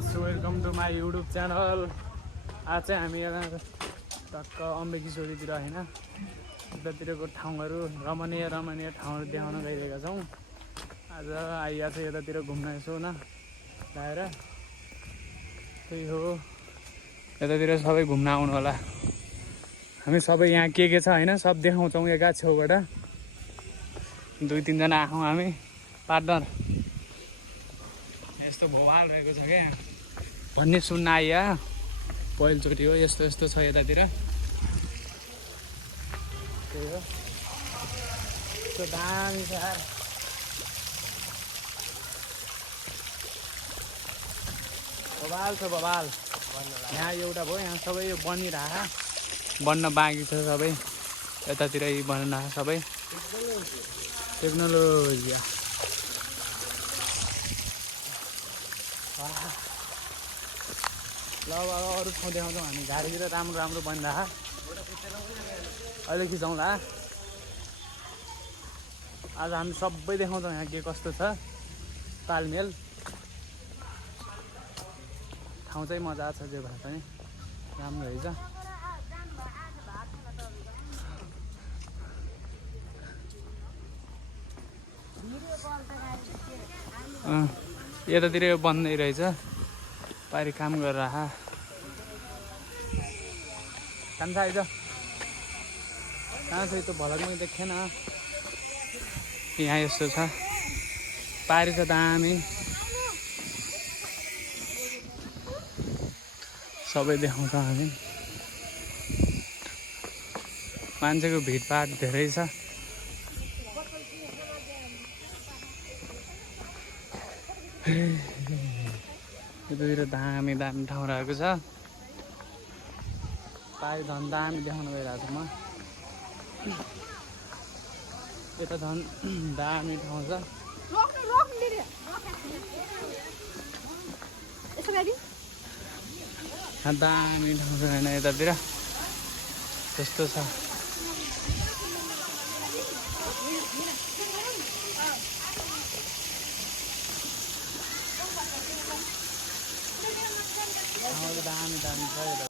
Guys welcome to my YouTube channel. आज चाहिँ हामी यहाँ टक्क अम्बेकीचोरीतिर होइन यतातिरको ठाउँहरू रमणीय ठाउँहरू देखाउन गइरहेका छौँ। आज आइया चाहिँ यतातिर घुम्न यसो न ल्याएर त्यही हो, यतातिर सबै घुम्न आउनु होला। हामी सबै यहाँ के छ होइन सब देखाउँछौँ एका छेउबाट। 2-3 जना आयौँ हामी पार्टनर। यस्तो भोवाल रहेको छ क्या भन्ने सुन्न आइया पहिलोचोटि हो। यस्तो यस्तो छ यतातिर, त्यही हो। यस्तो दामी छ यार। बबाल छ बबाल। यहाँ एउटा भयो, यहाँ सबै यो बनिरहेको बन्न बाँकी छ सबै। यतातिर बन्न सबै टेक्नोलोजी। ल अब अरू ठाउँ देखाउँछौँ हामी। गाडीतिर राम्रो राम्रो बनिरहेको अहिले खिचाउँला। आज हामी सबै देखाउँछौँ यहाँ के कस्तो छ तालमेल। ठाउँ चाहिँ मजा छ, जे भए पनि राम्रो रहेछ। यतातिर बन्दै रहेछ, पारि काम गरेर खान्छ आइज कहाँ छ त्यो भलकमै देखेन। यहाँ यस्तो छ, पारि छ दामी, सबै देखाउँछ हामी। मान्छेको भिडभाड धेरै छ। यतातिर दामी दामी ठाउँ रहेको छ। पारि झन् दामी देखाउन गइरहेको छु म। यता झन् दामी ठाउँ छ। दामी ठाउँ छ होइन यतातिर त्यस्तो छ। दामी दामी छ।